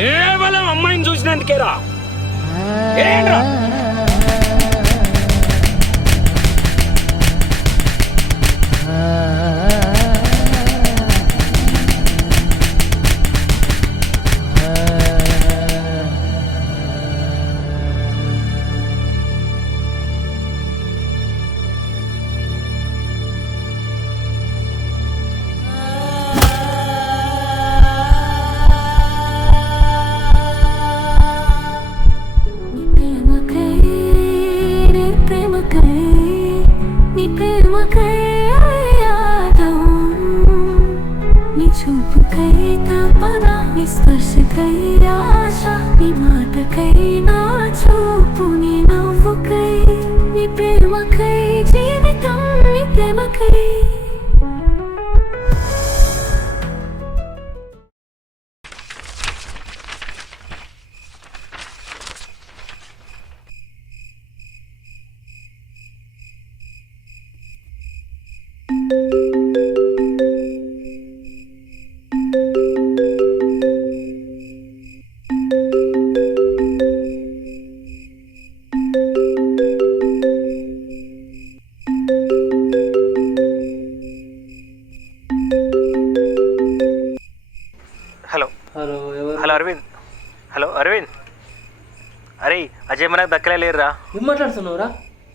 కేవలం అమ్మాయిని చూసినందుకేరా. ఏంట్రా అరవింద్. హలో అరవింద్, అరే అజయ్ మనకు దక్కలే లేరురా. ఏం మాట్లాడుతున్నావురా?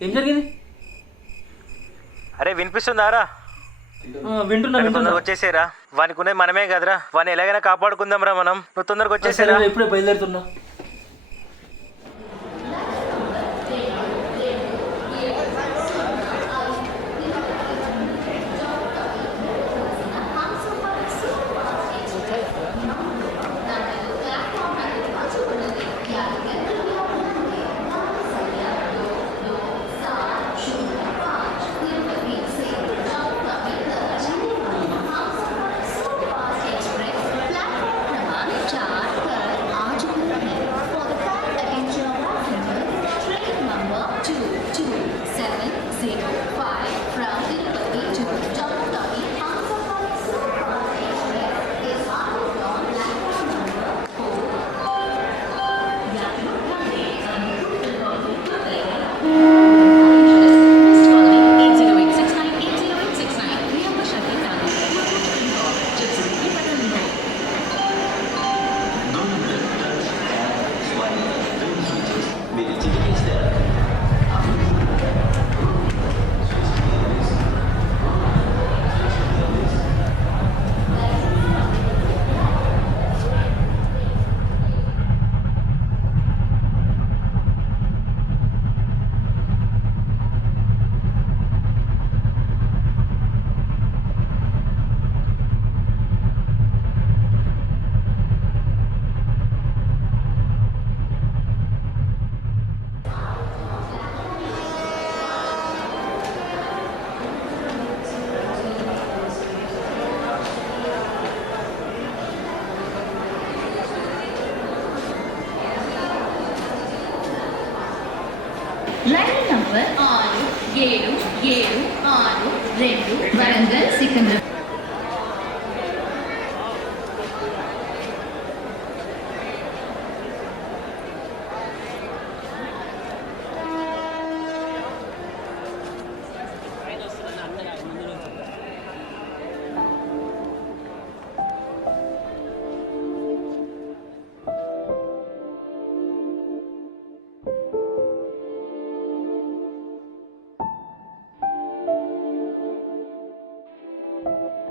ఏం జరిగింది? అరే వినిపిస్తుందారా? వింటున్నా. వచ్చేసేరా, వానికి ఉన్నది మనమే కదరా, వాడిని ఎలాగైనా కాపాడుకుందాం రా మనం. నువ్వు తొందరగా వచ్చేసేరా. ఎప్పుడే బయలుదేరుతున్నా. రైలు నంబర్ 6762 వరంగల్ సికింద్రాబాద్. you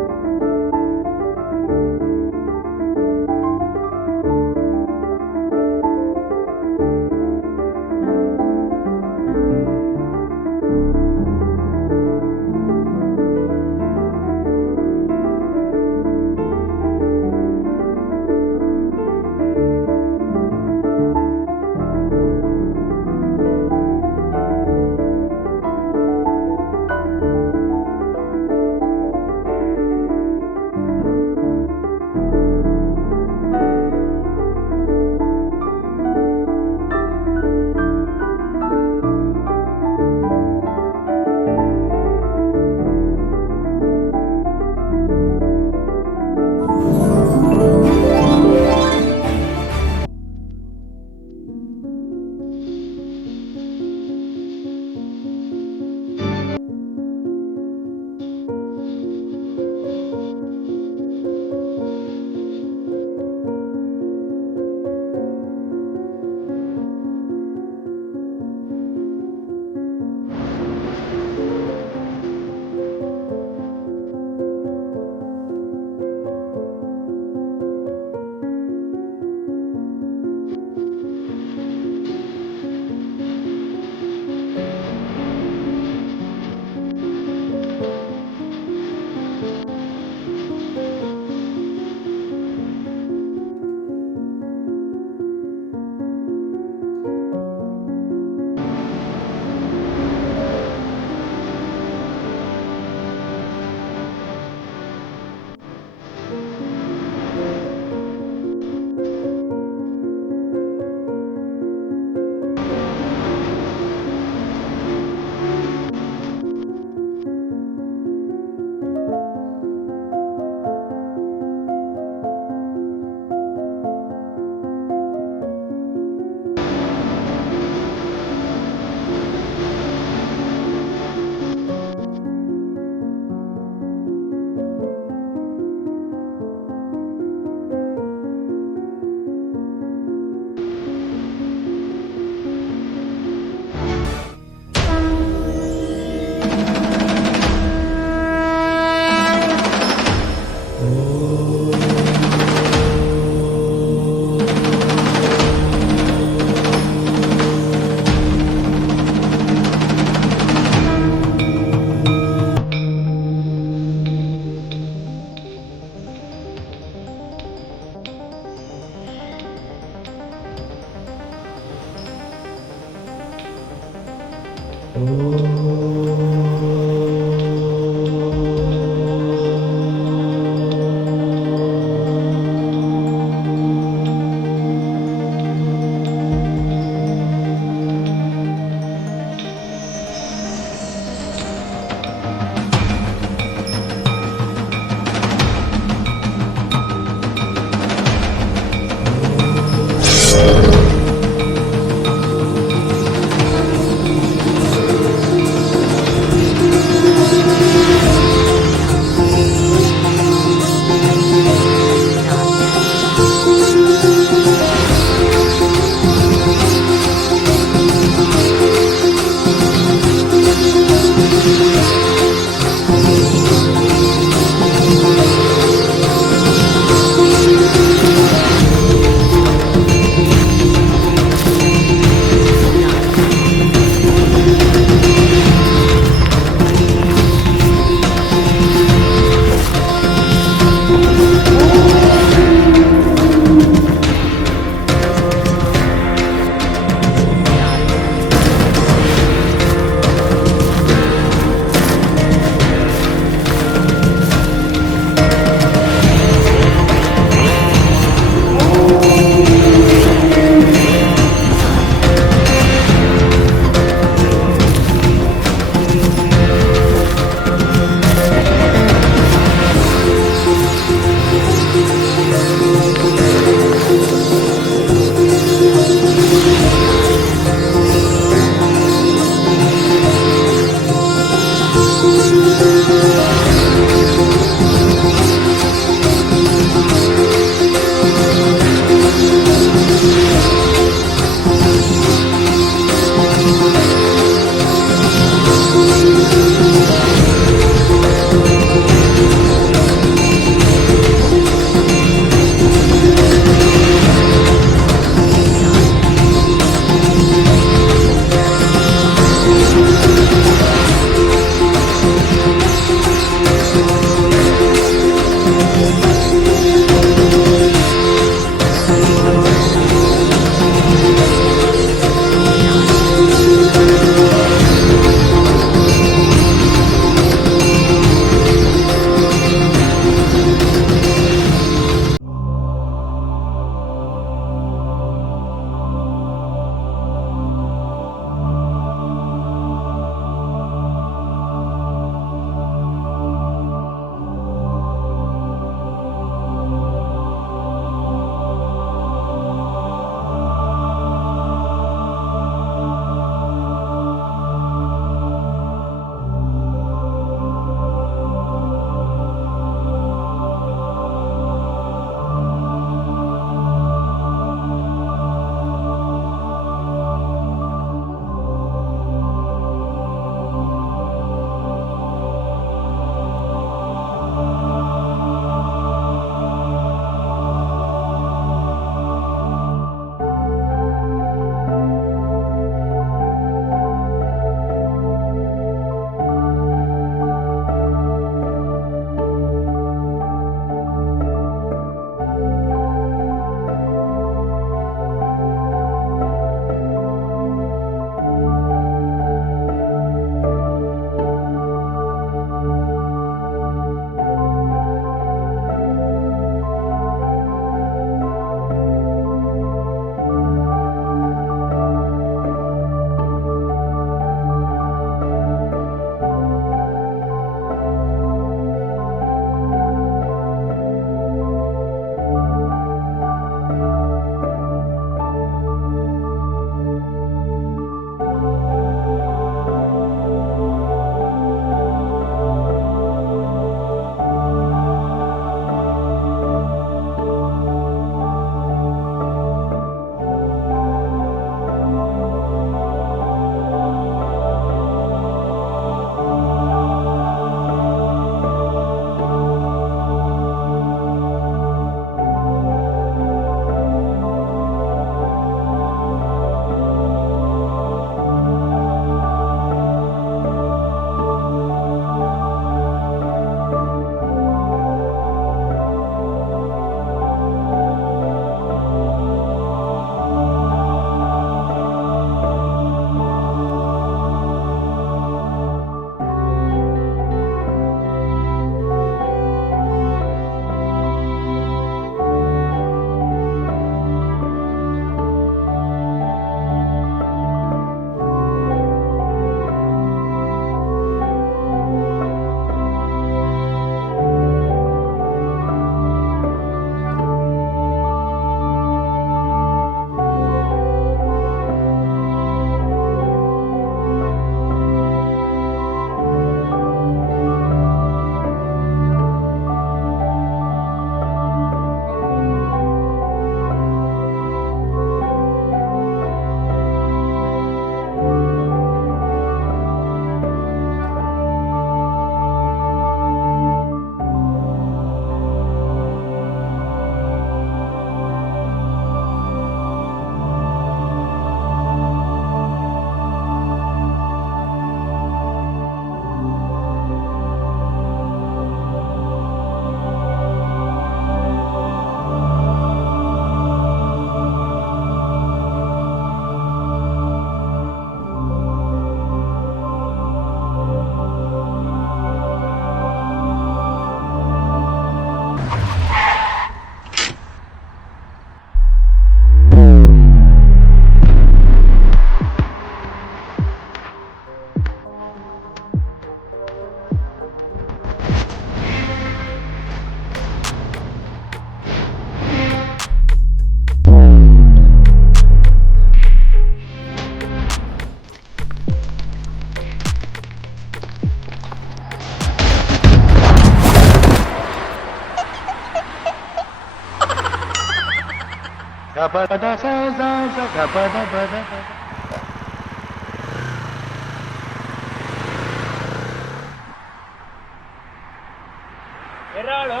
ఎర్రాడు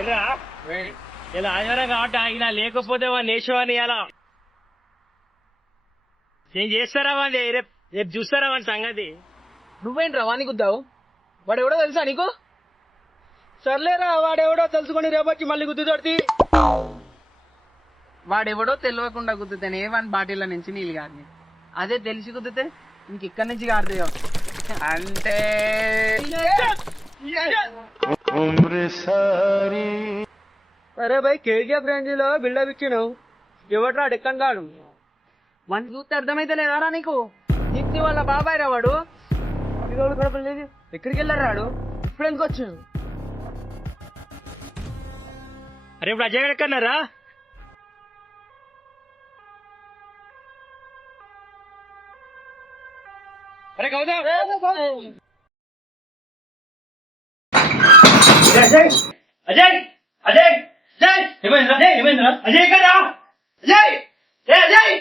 ఎర్రా ఇలా ఆదివారం కాబట్టి ఆగినా లేకపోతే వాడిని వేసేవాడిని ఇలా నేను చేస్తారా వాడిని రేపు రేపు చూస్తారా వాడి సంగతి. నువ్వేంట్రా వానికి గుద్దావు? వాడెవడో తెలుసా నీకు? సర్లేరా, వాడెవడో తెలుసుకొని రేపొచ్చి మళ్ళీ గుద్దు తొడితే. వాడెవడో తెలియకుండా గుద్దుతానే వాని బాటిల్లో నుంచి నీళ్ళు కాదు. అదే తెలిసి గుద్దుతే ఇంకెక్కడి నుంచి కారుతాయో అంటే. అరే భాయ్, కేజీఎఫ్ రేంజ్ లో బిల్డప్ ఇచ్చినావు. ఎవట్రా డెక్కన్ గాడు? వన్ చూస్తే అర్థమైతే లేదారా నీకు? దీప్తి వాళ్ళ బాబాయ్ రా వాడు. ఎక్కడికి వెళ్ళారు రాడు? ఇప్పుడు ఎందుకు వచ్చాడు? అరే ఇప్పుడు అజయ్ గారు ఎక్కడన్నారా? అరే కౌదా అజయ్ అజయ్ అజయ్ అజయ్ ఏమైందిరా? ఏమైందిరా? అజయ్ ఎక్కడా? అజయ్ అజయ్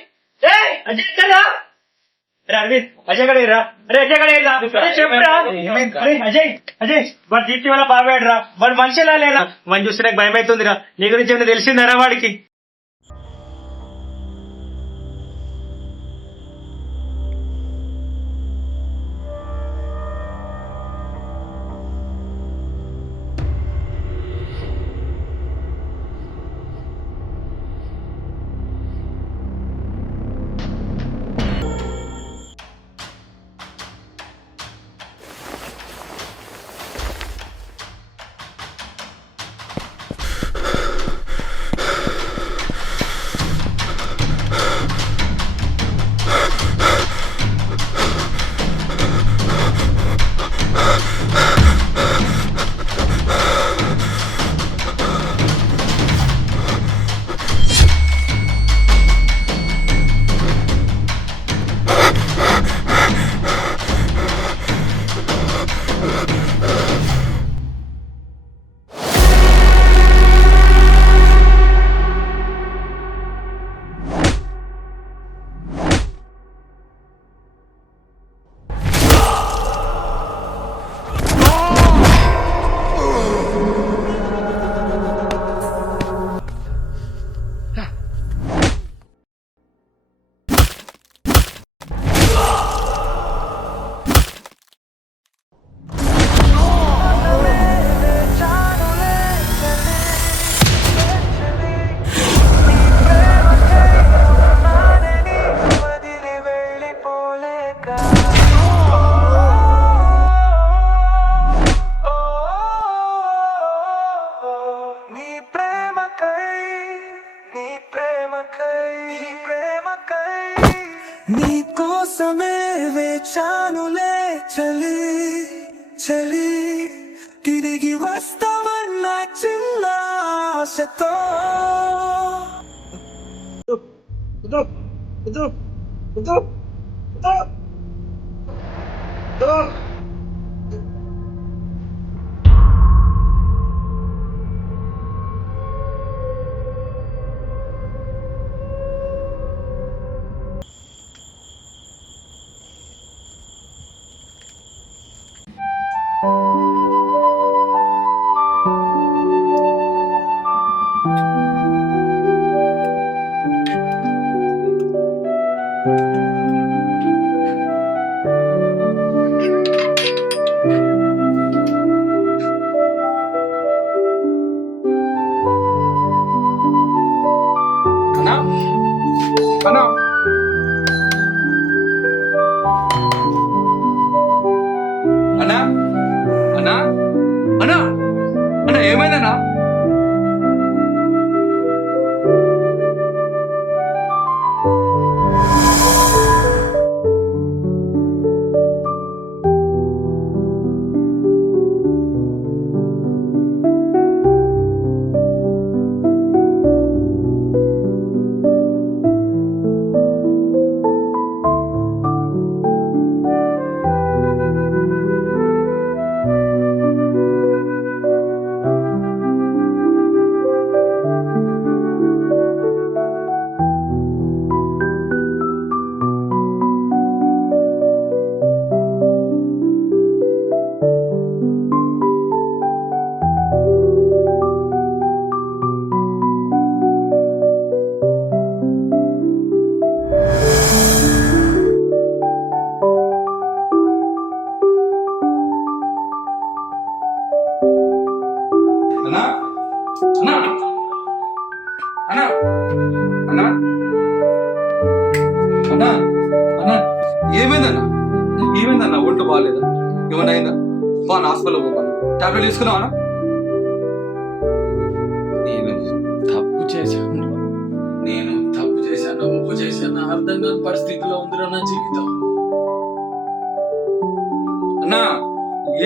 అజయ్ ఎక్కడా? అరే అరవింద్ అజయ్ గడ రా. అరే అజయ్ గడ చెప్పరా? అరే అజయ్ అజయ్ వాడు దీప్తి వల్ల బాబాడు రా. వాడు మనిషిలా లేదా? వాడిని చూస్తే నాకు భయం అవుతుందిరా. నీ గురించి ఏమైనా తెలిసిందరా వాడికి? నీకోసమే వేచానులే చలి చలి తిరిగి వస్తావన్న చిన్న ఆశతో. అన్నా అన్నా అన్నా అన్నా అన్నా ఏమైందన్నా? అన్నా అన్నా అన్నా అన్నా అన్నా అన్నా ఏమైందన్నా ఏమైందన్నా ఒంట్లో బాగాలేదా ఏమన్నా అయిందా బాగా హాస్పిటల్ పోతాను టాబ్లెట్ తీసుకున్నావా అన్నా? నేను తప్పు చేశాను ఉప్పు చేశాను అర్థం కాని పరిస్థితిలో ఉందిరా నా జీవితం. అన్నా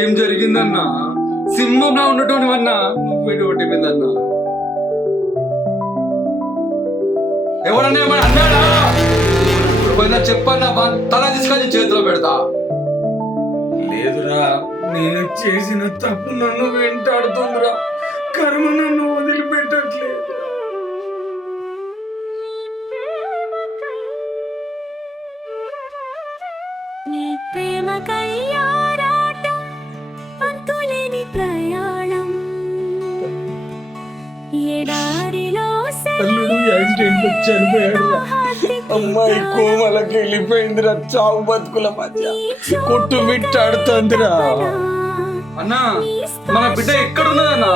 ఏం జరిగిందన్నా సింహంలో ఉండటం అన్నా నువ్వు ఎటువంటిపోయిందన్నా ఎవరన్నా ఏమన్నా అన్నాడా ఇప్పుడు చెప్పన్నా తల తీసుకొని చేతిలో పెడతా. లేదురా నేను చేసిన తప్పు నన్ను వెంటాడుతుందిరా కర్మ నన్ను వదిలిపెట్టట్లేదు. నీ ప్రేమ కయ్యారాటం అంతులేని ప్రయాణం ఎడారిలో అల్లుడు యాక్సిడెంట్ చనిపోయాడు. అమ్మాయి కోమలకి వెళ్ళిపోయిందిరా చావు బతుకుల మధ్య కొట్టు మిట్టాడుతుందిరా. అన్నా మన బిడ్డ ఎక్కడున్నదన్నా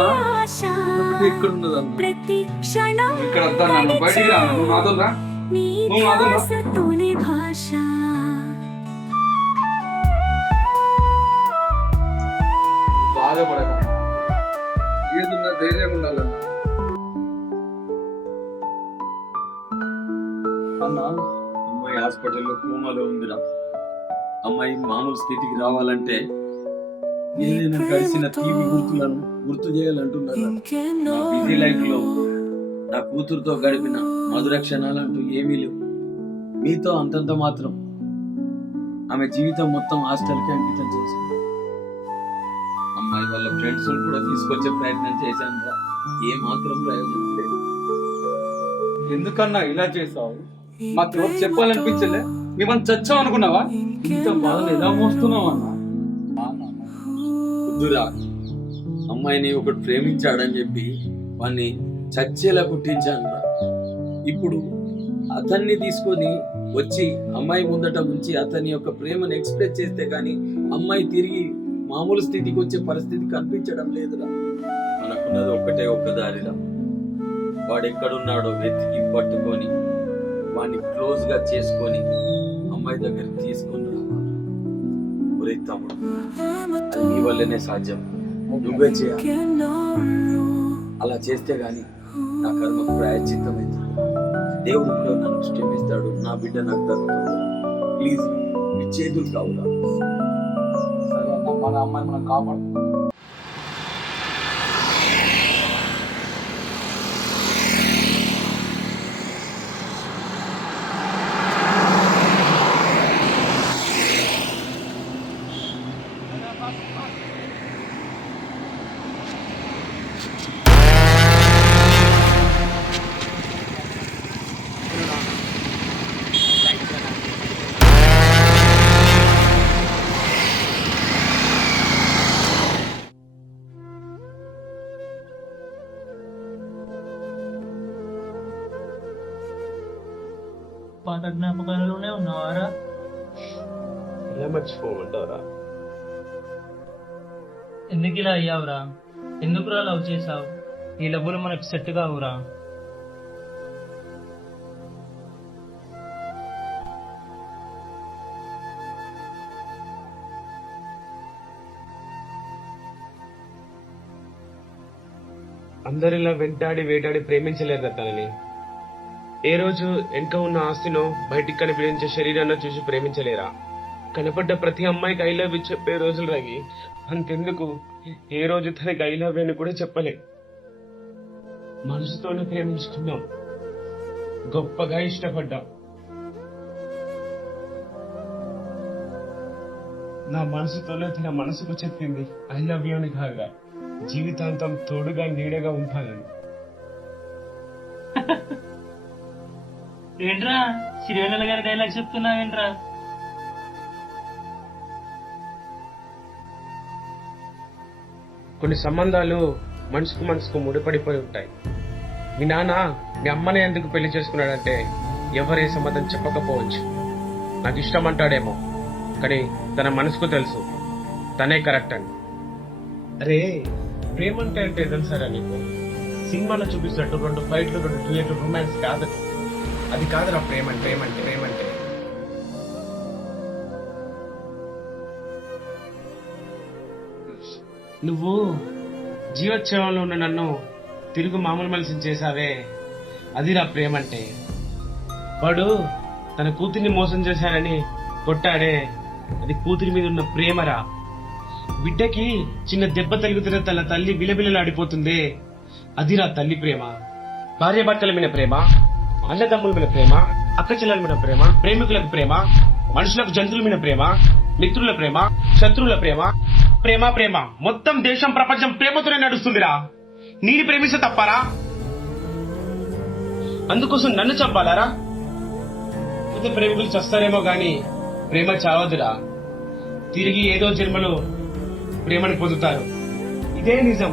ఎక్కడున్నదన్నా ప్రతి క్షణం ఇక్కడ వద్దా బయటికి రా నువ్వు నాతో రా నీ నువ్వు నాతో రా ధ్యాసతోనే భాష బాధపడక ఏదున్నా ధైర్యం ఉండాలన్నా. అన్నా అమ్మాయి హాస్పిటల్లో కోమాలో ఉందిరా. అమ్మాయి మామూలు స్థితికి రావాలంటే నేను కలిసిన తీపి గుర్తులను గుర్తు చేయాలంటున్నారు. నా బిజీ లైఫ్ లో నా కూతురుతో గడిపిన మధుర క్షణాలంటూ ఏమీ లేవు. మీతో అంతంత మాత్రం ఆమె జీవితం మొత్తం హాస్టల్కి అంకితం చేశాను. అమ్మాయి వాళ్ళ ఫ్రెండ్స్ కూడా తీసుకొచ్చే ప్రయత్నం చేశాను రా, ఏ మాత్రం ప్రయోజనం లేదు. ఎందుకన్నా ఇలా చేసావు మాకు ఎవరు చెప్పాలనిపించలే మేమని చచ్చాం అనుకున్నావా ఇంత బాధలు ఎలా మోస్తున్నావు అన్నా. వద్దురా, అమ్మాయిని ఒకటి ప్రేమించాడని చెప్పి వాడిని చచ్చేలా పుట్టించాను రా. ఇప్పుడు అతన్ని తీసుకొని వచ్చి అమ్మాయి ముందట ఉంచి అతని యొక్క ప్రేమను ఎక్స్ప్రెస్ చేస్తే గానీ అమ్మాయి తిరిగి మామూలు స్థితికి వచ్చే పరిస్థితి కనిపించడం లేదురా. మనకున్నది ఒక్కటే ఒక్క దారిరా, వాడు ఎక్కడున్నాడో వెతికి పట్టుకొని వాడిని క్లోజ్ గా చేసుకొని అమ్మాయి దగ్గరికి తీసుకొని రావాలి. ఒరే తమ్ముడు, అది నీ వల్లనే సాధ్యం, నువ్వే చేయాలి. అలా చేస్తే గాని నా కర్మకు ప్రాయశ్చిత్తం అవుతుంది. దేవుడు కూడా నన్ను క్షమిస్తాడు, నా బిడ్డ నాకు దక్కుతుంది. ప్లీజ్ మీ చేతులు కావురా. సరే అన్న మన అమ్మాయి మనం కాపాడు. పాత జ్ఞాపకాలలోనే ఉన్నావారా? ఎలా మర్చిపోమంటారా? ఎందుకు ఇలా అయ్యావురా? ఎందుకురా లవ్ చేసావు? ఈ డబ్బులు మనకు సెట్ కావురా. అందరిలా వెంటాడి వేటాడి ప్రేమించలేరు కదా తనని. ఏ రోజు వెనుక ఉన్న ఆస్తినో బయటికి కనిపించే శరీరాన్ని చూసి ప్రేమించలేరా? కనపడ్డ ప్రతి అమ్మాయికి ఐ లవ్ యూ చెప్పే రోజులు రాగి అంతెందుకు ఏ రోజు తనకి ఐ లవ్ అని కూడా చెప్పలే. మనసుతోనే ప్రేమించుకున్నాం, గొప్పగా ఇష్టపడ్డాం. నా మనసుతోనే తన మనసుకు చెప్పింది ఐ లవ్ యూ అని కాగా జీవితాంతం తోడుగా నీడగా ఉంటానని. ఏంట్రా సిరివెన్నెల గారి డైలాగ్ చెప్తున్నావేంట్రా? కొన్ని సంబంధాలు మనసుకు మనసుకు ముడిపడిపోయి ఉంటాయి. మీ నాన్న మీ అమ్మని ఎందుకు పెళ్లి చేసుకున్నాడంటే ఎవరే సంబంధం చెప్పకపోవచ్చు, నాకు ఇష్టం అంటాడేమో, కానీ తన మనసుకు తెలుసు తనే కరెక్ట్ అని. అరే ప్రేమ అంటే అంటే తెలుసారా నీకు? సినిమాలో చూపిస్తున్నట్టు 2 ఫైట్లు 2 డ్యూయెట్లు రొమాన్స్ కాదు. అది కాదురా ప్రేమ అంటే. నువ్వు జీవోత్సవంలో ఉన్న నన్ను తిరుగు మామూలు మనిషిని చేశావే, అదిరా ప్రేమ అంటే. వాడు తన కూతుర్ని మోసం చేశాడని కొట్టాడే, అది కూతురి మీద ఉన్న ప్రేమరా. బిడ్డకి చిన్న దెబ్బ తగిలితే తన తల్లి విలవిలలాడిపోతుంది, అదిరా తల్లి ప్రేమ. భార్య భర్తల మీద ప్రేమ, అన్నదమ్ముల మీద ప్రేమ, అక్క చెల్లెల మీద ప్రేమ, ప్రేమికులకు ప్రేమ, మనుషులకు జంతువుల మీద ప్రేమ, మిత్రుల ప్రేమ, శత్రువుల ప్రేమ, మొత్తం దేశం ప్రపంచం ప్రేమతోనే నడుస్తుందిరా. నీని ప్రేమిస్తే తప్పారా? అందుకోసం నన్ను చంపాలారా? అయితే ప్రేమికులు చస్తారేమో గాని ప్రేమ చావదురా. తిరిగి ఏదో జన్మలో ప్రేమను పొందుతారు, ఇదే నిజం.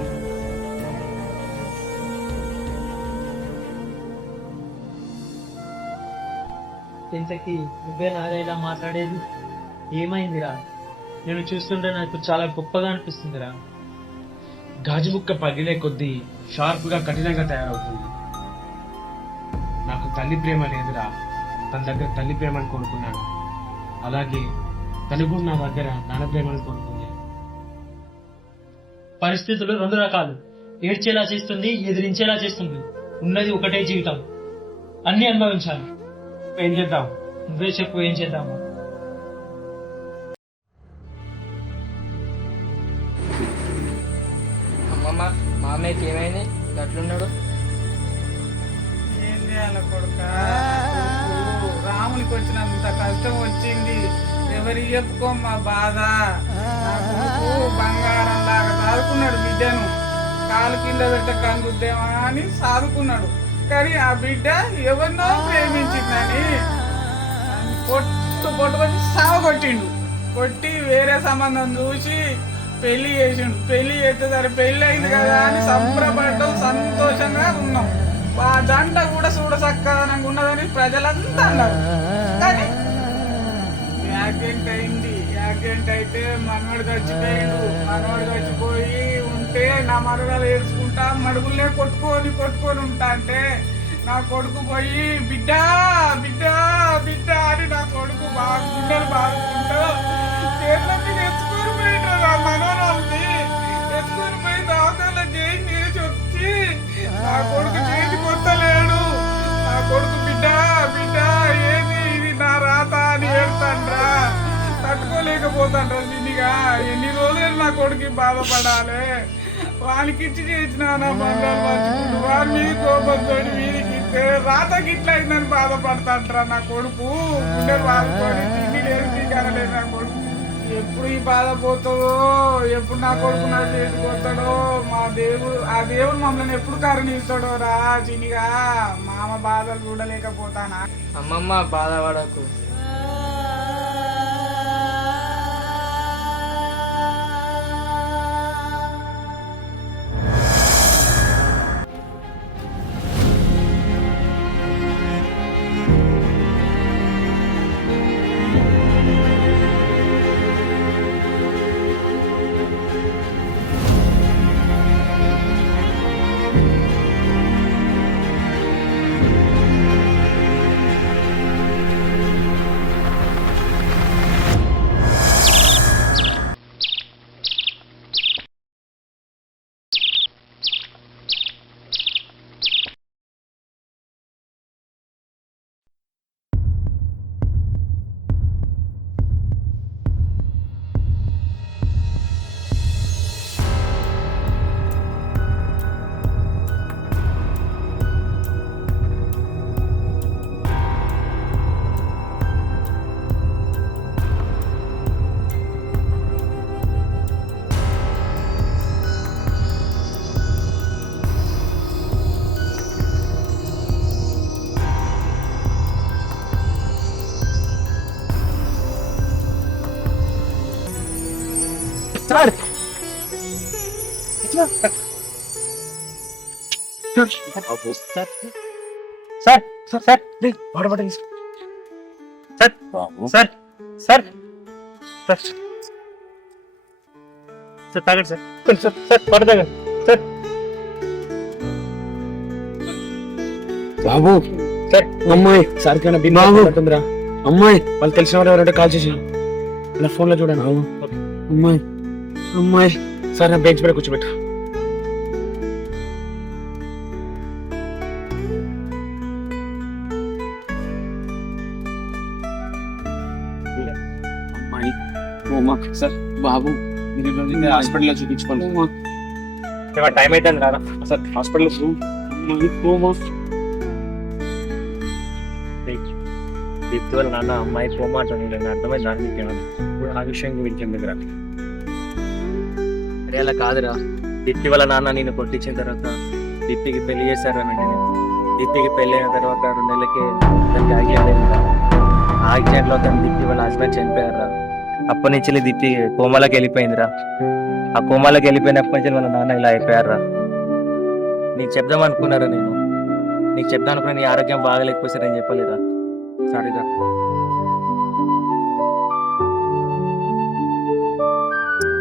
ఇంతకీ నువ్వే నారా ఇలా మాట్లాడేది? ఏమైందిరా? నేను చూస్తుంటే నాకు చాలా గొప్పగా అనిపిస్తుందిరా. గాజు ముక్క పగిలే కొద్దీ షార్ప్ గా కఠినంగా తయారవుతుంది. నాకు తల్లి ప్రేమ లేదురా, తన దగ్గర తల్లి ప్రేమను కోరుకున్నాను. అలాగే తను కూడా నా దగ్గర నాన్న ప్రేమను కోరుకుంది. పరిస్థితులు 2 రకాలు, ఏడ్చేలా చేస్తుంది, ఎదిరించేలా చేస్తుంది. ఉన్నది ఒకటే జీవితం, అన్ని అనుభవించాలి. ఏం చేద్దాం? నువ్వే చెప్పు, ఏం చేద్దాము? అమ్మమ్మ, మామయ్యకి ఏమైంది? గట్లున్నాడు. ఏం చేయాలి కొడుక? రామునికి వచ్చినంత కష్టం వచ్చింది, ఎవరికి చెప్పుకో మా బాధ. నా కొడుకు బంగారం లాగా సాదుకున్నాడు బిడ్డను, కాలు కింద పెట్ట కందుద్దేమా అని సాదుకున్నాడు. కానీ ఆ బిడ్డ ఎవరినో ప్రేమించిందని పొట్టు కొట్టి సావగొట్టిండు. కొట్టి వేరే సంబంధం చూసి పెళ్లి చేసిండు. పెళ్లి చేస్తే సరే పెళ్లి అయింది కదా అని సంబరపడటం, సంతోషంగా ఉన్నాం. ఆ జంట కూడా చూడసక్కదనంగా ఉన్నదని ప్రజలంతా అన్నారు. కానీ యాక్సిడెంట్ అయింది. యాక్సిడెంట్ అయితే మనవాడు చచ్చిపోయిండు. మనవాడు చచ్చిపోయి ఉంటే నా మరగాలు ఏడ్చుకుంటా మడుగులే కొట్టుకొని ఉంటా అంటే నా కొడుకు పోయి బిడ్డ బిడ్డ బిడ్డ అని నా కొడుకు గుండెలు బాదుకుంటూ చేతులకి ఎత్తుకొని పోయిండు. నా మనవరాల్ని ఎత్తుకొని పోయి దాఖలు చేసి వచ్చి నా కొడుకు చేతి కొత్తలేడు. నా కొడుకు బిడ్డ బిడ్డ ఏది ఇది నా రాత అని ఏడుతాండ్రా, తట్టుకోలేకపోతాండ్రా. దీనిగా ఎన్ని రోజులు నా కొడుకు బాధపడాలి. వానికి ఇచ్చి చేసిన నా బంగారు మర్చిపోయిండు. వారి మీద కోపంతో వీరికి ఇస్తే రాతకి ఇట్లా అయిందని బాధపడతాంట్రా నా కొడుకు. గుండెలు బాధపడి తిండి లేదు, తీగలేదు నా కొడుకు. ఎప్పుడు ఈ బాధ పోతుందో, ఎప్పుడు నా కొడుకు నా చేతికి వస్తాడో, ఆ దేవుడు మమ్మల్ని ఎప్పుడు కరుణిస్తాడో రా. చినిగా మామ బాధలు చూడలేకపోతానా? అమ్మమ్మ, బాధపడకు. Sir sir sir sir water bottle sir sir sir sir sir తాగండి సార్ కొంచెం సార్ వాటర్ తాగండి సార్ బాబు సార్ అమ్మాయి సార్ కన్నా బాబు. బిందురా అమ్మాయి వాళ్ళు తెలిసిన వాళ్ళు ఎవరంటే కాల్ చేసి నా ఫోన్ లో చూడండి అమ్మాయి అమ్మాయి సార్ నా బెంచ్ మీద కూర్చోబెట్టు అమ్మాయి ఓమా సార్ బాబు మీరు హాస్పిటల్లో చూపించుకోండి టైం అయితే రారా సార్ హాస్పిటల్ అమ్మాయి ఓమా దీప్తి వాళ్ళ నాన్న అమ్మాయి పోమా అంటాను అర్థమైంది నాకు ఇప్పుడు ఆ విషయం గురించి ఎందుకు రా అరే అలా కాదురా. దీప్తి వాళ్ళ నాన్న నేను కొట్టించిన తర్వాత దీప్తికి పెళ్లి చేశారు వెంటనే దీప్తికి పెళ్లి అయిన తర్వాత 2 నెలలకి దానికి యాక్సిడెంట్ అయిందా ఆ యాక్సిడెంట్ లో తను దీప్తి వాళ్ళ హస్బెండ్ చనిపోయారా అప్పటి నుంచి దీప్తి కోమాలోకి వెళ్ళిపోయిందిరా ఆ కోమాలోకి వెళ్ళిపోయినప్పటి నుంచి వాళ్ళ నాన్న ఇలా అయిపోయారా నీకు చెప్దాం అనుకున్నారా నేను నీకు చెప్దాం అనుకున్నా నీ ఆరోగ్యం బాగలేకపోతే నేను చెప్పలేదా సారీరా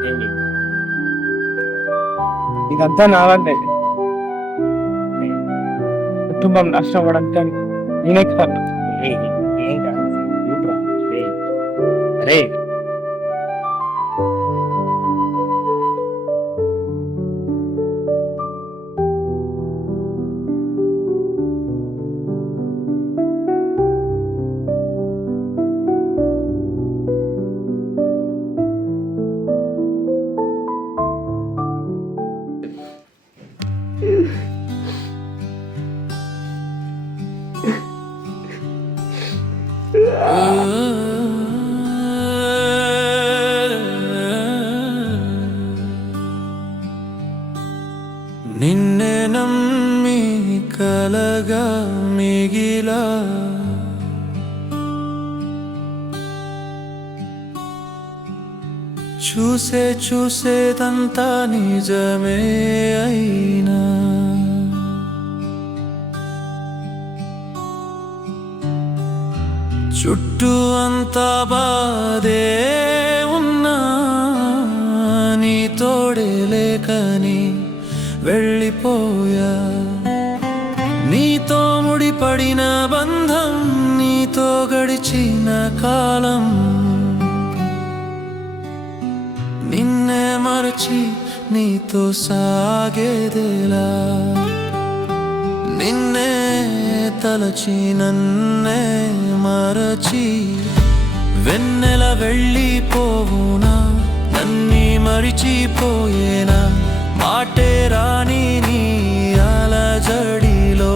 ఏంటి ఇదంతా నావన్నే కుటుంబం నష్టం అవ్వడానికి నేనే కారణం. ఏం కాదు చూడరా అరే నిన్నే నమ్మి కలగా మిగిలా చూసేదంతా నిజమే అయినా చుట్టూ అంతా బాధే ఉన్నా నీ తోడే లేకని వెళ్ళిపోయా నీతో ముడిపడిన బంధం నీతో గడిచిన కాలం నిన్నే మరచి నీతో సాగేదేలా నిన్నే తలచి నన్నే మరచి వెన్నెల వెళ్ళిపోవునా నన్ని మరిచిపోయేనా మాటే రాని నీ అలజడిలో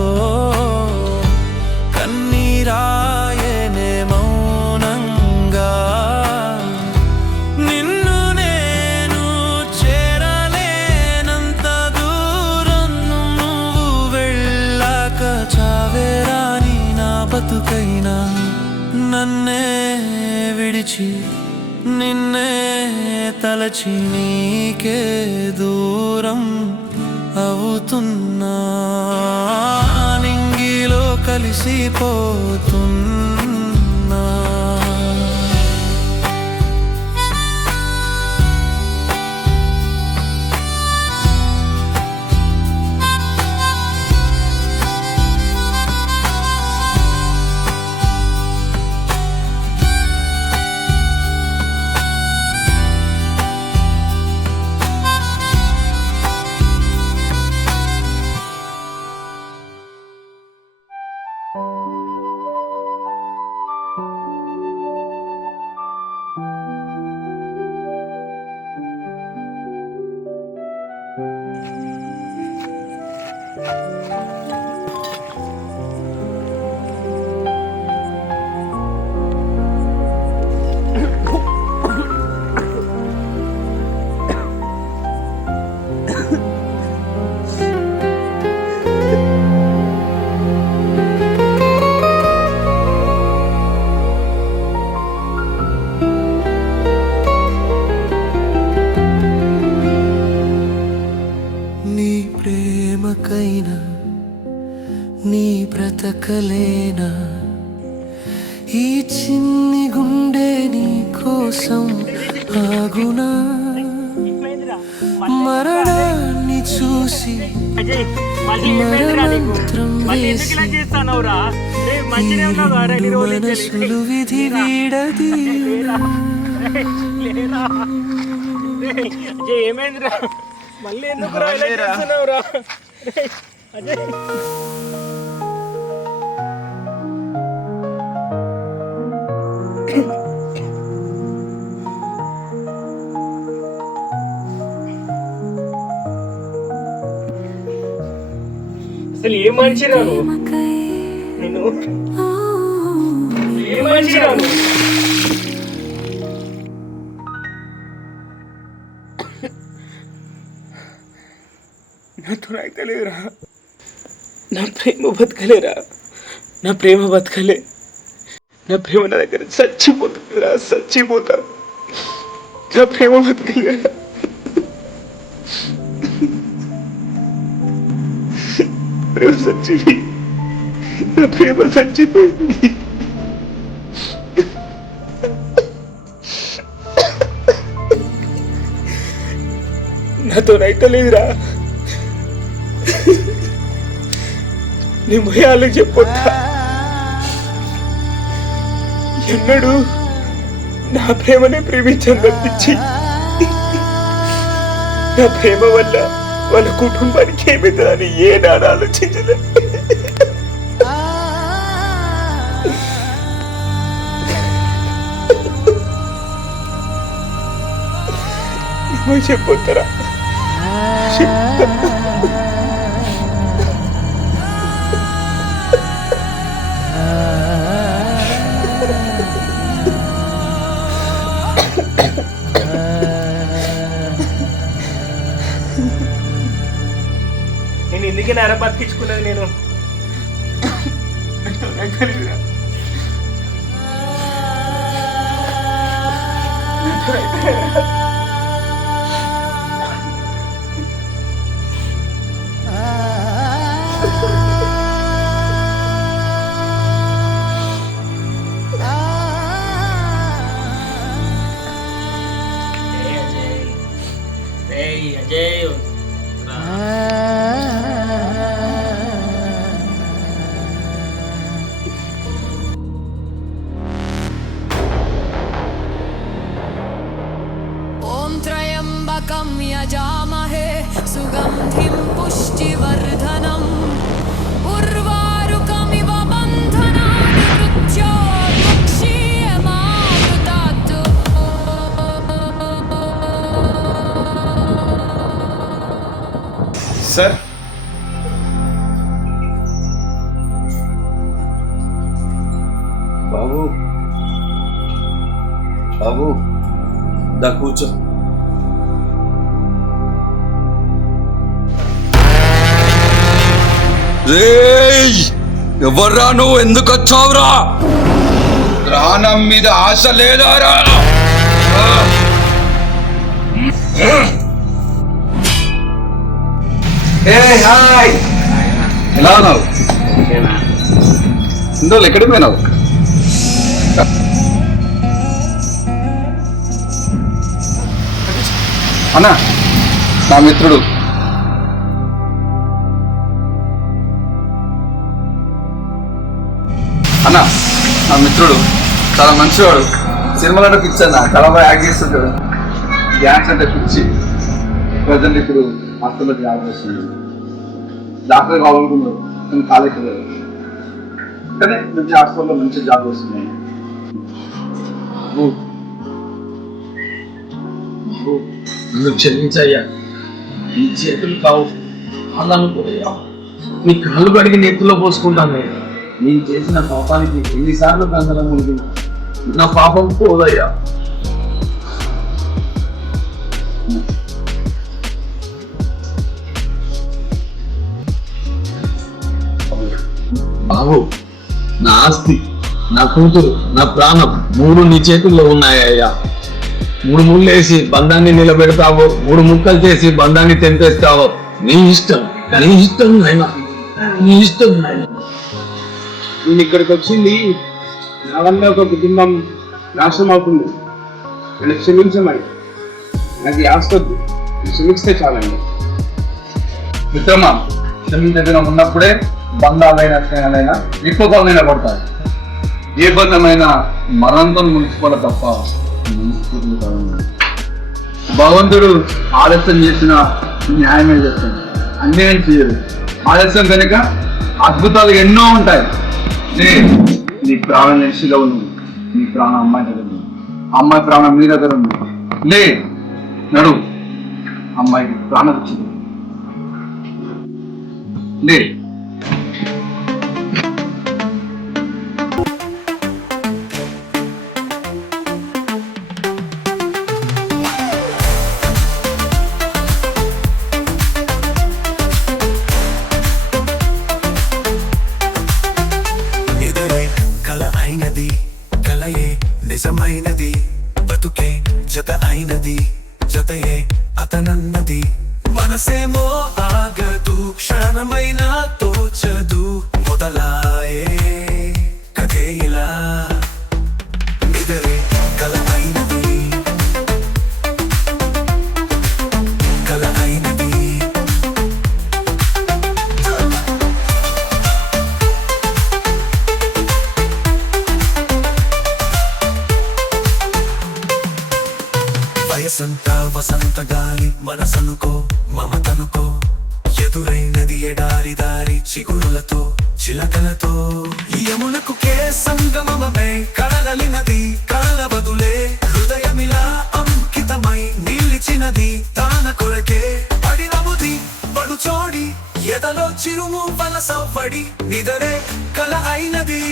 కన్నీరాయనే మౌనంగా నిన్ను నేను చేరలేనంత దూరం నువ్వు వెళ్ళాక చావేరాని నా బతుకైనా నన్నే విడిచి నిన్నే తలచి నీకే దూరం అవుతున్నా నింగిలో కలిసిపోతున్నా నీ ప్రేమకైనా నీ బ్రతకలేనా ఈ చిన్ని గుండె నీ కోసం ఆగునా మరణాన్ని చూసి అజయ్ మళ్ళీ ఏమైందిరా నీకు? మళ్ళీ ఎందుకు ఇలా చేస్తున్నావురా? మంచిగా ఉన్నావు రా ఈ రోజు నుంచి. మనసులు విధి వీడది లేరా? అజయ్ ఏమైందిరా? మళ్ళీ ఎందుకు రా ఇలా చేస్తున్నావురా? అజయ్ అసలు ఏ మనిషి రాను నేను ఏ మనిషి రాను నాతో అయితలేదురా. నా ప్రేమ బతకలేరా? నా ప్రేమ బతకలే. నా ప్రేమ నా దగ్గర చచ్చిపోతుందిరా, చచ్చిపోతా. నా ప్రేమ బతకలేరా? ప్రేమ చచ్చిపోయి నా ప్రేమ చచ్చిపోయింది. నాతో అయితలేదురా. నేను పోయి వాళ్ళకి చెప్పొద్దా? ఎన్నడూ నా ప్రేమనే ప్రేమించని తప్పించి నా ప్రేమ వల్ల వాళ్ళ కుటుంబానికి ఏమిటని ఏనాడు ఆలోచించలే. చెప్పొద్దారా? నేను ఎందుకే నేర బతికించుకున్నది నేను. అజయ్ ఓం త్రయంబకం యజామహే సుగంధిం పుష్టివర్ధనం ఉర్వారుకమివ బంధనాని మృత్యోర్ముక్షీయమామృతాత్. సార్ బాబు బాబు దా కూర్చో. ఎవర్రా నువ్వు? ఎందుకు వచ్చావురా? ప్రాణం మీద ఆశ లేదారా? ఎలా ఉన్నావు? ఇందులో ఎక్కడికి పోయినావు? అన్నా నా మిత్రుడు అన్నా నా మిత్రుడు చాలా మంచివాడు. సినిమాలో పిచ్చన్నా కలబాయ్ యాక్ట్ చేస్తుంటాడు. డ్యాన్స్ అంటే పిచ్చి. ప్రజెంట్ ఇప్పుడు హాస్పిటల్లో జాబ్ చేస్తున్నాడు. డాక్టర్ కావాలనుకున్నాడు కానీ కాలేజ్ కానీ మంచి హాస్పిటల్లో మంచి జాబ్ వస్తున్నాయి. నన్ను క్షమించయ్యా. నీ చేతులు కావు అలానుకోయ్యా. నీ కాళ్ళు కడిగి నెత్తులో పోసుకుంటాను. నేను చేసిన పాపానికి ఎన్నిసార్లు గంగలముడికి నా పాపం పోదయ్యా. బాబు నా ఆస్తి, నా కూతురు, నా ప్రాణం 3 నీ చేతుల్లో ఉన్నాయ్యా. 3 ముళ్ళేసి బంధాన్ని నిలబెడతావో, 3 ముక్కలు చేసి బంధాన్ని తెంపేస్తావో నీ ఇష్టం. నీ ఇష్టం నాయన, నీ ఇష్టం నాయన. నేను ఇక్కడికి వచ్చింది నా వల్ల ఒక కుటుంబం నాశనం అవుతుంది. నన్ను క్షమించమని. నాకు ఆస్తొద్దు, క్షమిస్తే చాలండి. మిత్రమా, క్షమించే దినం ఉన్నప్పుడే బంధాలైన స్నేహాలైనా వికోపాలైనా పడతాయి. ఏ బంధమైన మరణంతో ముగిసిపోవడం తప్ప మనస్ఫూర్తి కాదు. భగవంతుడు ఆలస్యం చేసిన న్యాయమే చేస్తాడు, అన్యాయం చేయడు. ఆలస్యం కనుక అద్భుతాలు ఎన్నో ఉంటాయి. నీ ప్రాణం నిలిచిలో ఉంది, నీ ప్రాణం అమ్మాయి దగ్గర ఉంది, అమ్మాయి ప్రాణం మీ దగ్గర ఉంది. లే నడు, అమ్మాయికి ప్రాణం వచ్చింది. లే కల అయినది, కలయే నిజమైనది, బతుకే జత అయినది, జతయే అతనన్నది. మనసేమో ఆగదు, క్షణమైన తోచదు, మొదలాయే కథే ఇలా. నిదరే కల అయినది, కల అయినది. వయసంతా వసంత గాలి, మనసనుకో మమతనుకో, ఎదురైనది ఎడారి దారి, చిగురులతో చిలకలతో. యమునకు కే సంగమమే, కడలినది కళల బదులే, హృదయమిలా అంకితమై నిలిచినది తాన కొరకే. పడినముది పడు చోడి, ఎదలో చిరుము వలసవ్వడి, నిదరే కల అయినది.